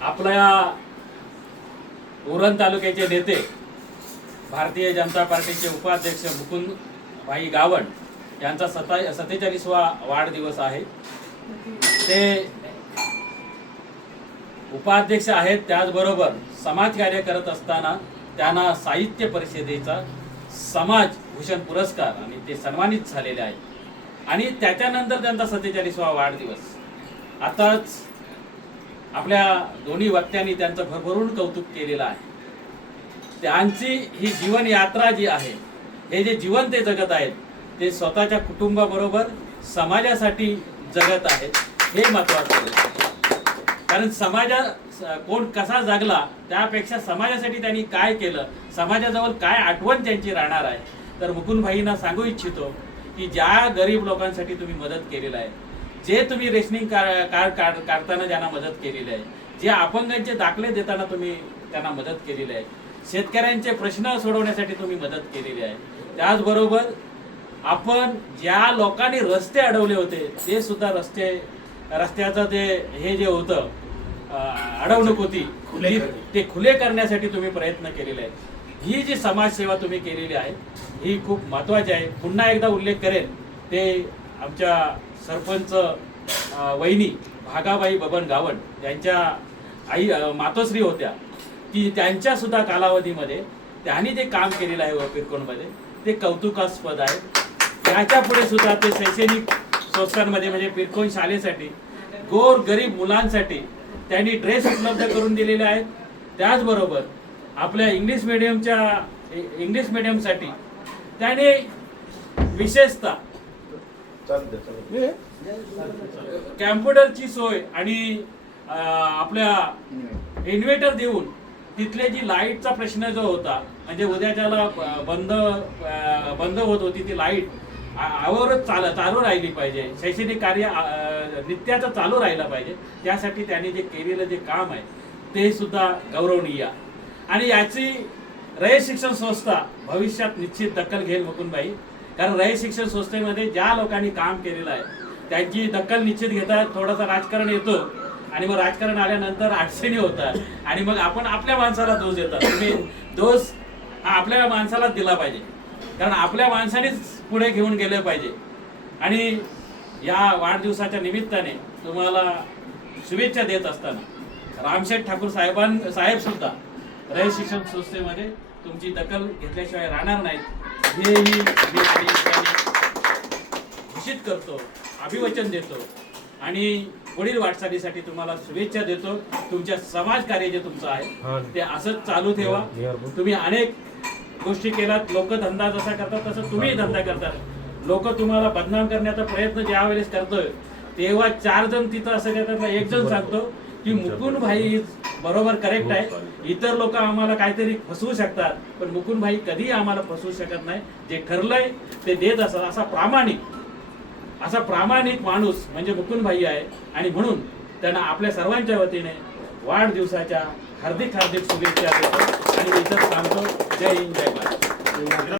आपल्या उरण तालुक्याचे नेते, भारतीय जनता पार्टीचे उपाध्यक्ष मुकुंद भाई गावण यांचा 47वा वाढदिवस आहे। ते उपाध्यक्ष आहेत, त्याचबरोबर समाजकार्य करत असताना त्यांना साहित्य परिषदेचा समाजभूषण पुरस्कार आणि ते सन्मानित झालेले आहेत। आणि त्याच्यानंतर त्यांचा 47वा वाढदिवस। आताच आपल्या दोन्ही वक्त्यांनी त्यांचं भरभरून कौतुक केलेलं आहे। त्यांची ही जीवन यात्रा जी आहे, हे जे जीवन ते जगत आहेत, ते स्वतःच्या कुटुंबाबरोबर समाजासाठी जगत आहेत, हे महत्त्वाचं आहे। कारण कोण कसा जगला त्यापेक्षा समाजासाठी त्यांनी काय केलं, समाजाजवळ काय आठवण त्यांची राहणार आहे। तर मुकुंद भाईंना सांगू इच्छितो की ज्या गरीब लोकांसाठी तुम्ही मदत केलेलं आहे, जे तुम्ही रेशनिंग कार्ड काढताना ज्यांना मदत केलेली आहे, जे अपंगांचे दाखले देताना तुम्ही त्यांना मदत केलेली आहे, शेतकऱ्यांचे प्रश्न सोडवण्यासाठी तुम्ही मदत केलेली आहे, त्याचबरोबर आपण ज्या लोकांनी रस्ते अडवले होते ते सुद्धा रस्त्याचं ते हे जे होतं अडवणूक होती ते खुले करण्यासाठी तुम्ही प्रयत्न केलेले आहेत। ही जी समाजसेवा तुम्ही केलेली आहे ही खूप महत्त्वाची आहे। पुन्हा एकदा उल्लेख करेन, ते आमच्या सरपंच वहिनी भागाबाई बबन गावण यांच्या आई मातोश्री होत्या, की त्यांच्या सुद्धा कालावधीमध्ये त्यांनी जे काम केलेलं आहे पिरकोणमध्ये ते कौतुकास्पद आहे। याच्या पुढे सुद्धा ते शैक्षणिक संस्थांमध्ये म्हणजे पिरकोण शाळेसाठी गोर गरीब मुलांसाठी त्यांनी ड्रेस उपलब्ध करून दिलेले आहेत। त्याचबरोबर आपल्या इंग्लिश मीडियमसाठी त्याने विशेषतः कॅम्प्युटरची सोय आणि आपल्या इन्व्हर्टर देऊन तिथले जी लाईटचा प्रश्न जो होता, म्हणजे उद्याच्याला बंद होत होती ती लाईट अवरच चालू राहिली पाहिजे, शैक्षणिक कार्य नित्याचं चालू राहिलं पाहिजे, त्यासाठी त्यांनी जे केलेलं जे काम आहे ते सुद्धा गौरवणीय। आणि याची रयत शिक्षण संस्था भविष्यात निश्चित दखल घेईल मुकुंदभाई, कारण रयत शिक्षण संस्थेमध्ये ज्या लोकांनी काम केलेलं आहे त्यांची दखल निश्चित घेतात। थोडंसं राजकारण येतो आणि मग राजकारण आल्यानंतर अडचणी होतात आणि मग आपण आपल्या माणसाला दोष देतात। तुम्ही दोष हा आपल्या माणसाला दिला पाहिजे, कारण आपल्या माणसानेच पुढे घेऊन गेले पाहिजे। आणि या वाढदिवसाच्या निमित्ताने तुम्हाला शुभेच्छा देत असताना रामशेठ ठाकूर साहेब सुद्धा रयत शिक्षण संस्थेमध्ये तुमची दखल घेतल्याशिवाय राहणार नाहीत, हेही मी घोषित करतो, अभिवचन देतो आणि पुढील वाटचालीसाठी तुम्हाला शुभेच्छा देतो। तुमच्या समाजकार्य जे तुमचं आहे ते असंच चालू ठेवा। तुम्ही अनेक गोष्टी केलात, लोक धंदा जसा करतात तसं तुम्ही धंदा करतात। लोक तुम्हाला बदनाम करण्याचा प्रयत्न ज्या वेळेस करतोय तेव्हा 4 जण तिथं असं करतात, एक जण सांगतो की मुकुंद भाई बरोबर करेक्ट आहे, इतर लोक आम्हाला काहीतरी फसवू शकतात पण मुकुंद भाई कधीही आम्हाला फसवू शकत नाही, जे ठरलंय ते देत असतात। असा प्रामाणिक माणूस म्हणजे मुकुंद भाई आहे आणि म्हणून त्यांना आपल्या सर्वांच्या वतीने वाढदिवसाच्या हार्दिक शुभेच्छा देतो आणि इथं सांगतो, जय हिंद जय भारत।